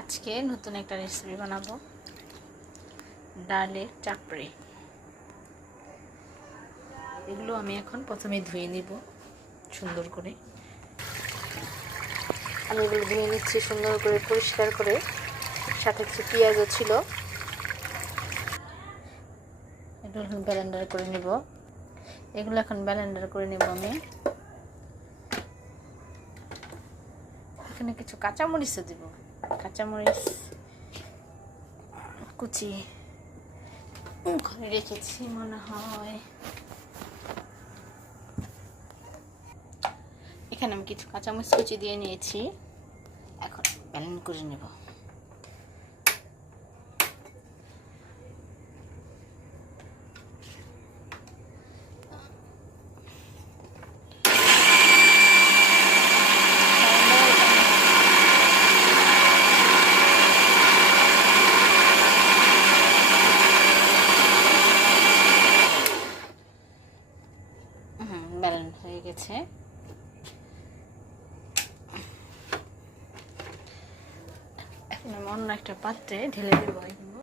আজকে নতুন একটা রেসিপি বানাবো, ডালের চাপড়ি। এগুলো আমি এখন প্রথমে ধুয়ে নিব সুন্দর করে। আমি এগুলো ধুয়ে নিচ্ছি সুন্দর করে, পরিষ্কার করে। সাথে কিছু পেঁয়াজও ছিল। এগুলো এখন ব্লেন্ডার করে নিব। এগুলো এখন ব্লেন্ডার করে নিব আমি। এখানে কিছু কাঁচামরিচও দিব, কাঁচামরিচ কুচি ঘরে রেখেছি মনে হয়। এখানে আমি কিছু কাঁচামরিচ কুচি দিয়ে নিয়েছি। এখন ব্লেন্ড করে নেব। ব্যালেন্স হয়ে গেছে। এখন আমি অন্য একটা পাত্রে ঢেলে দেবো।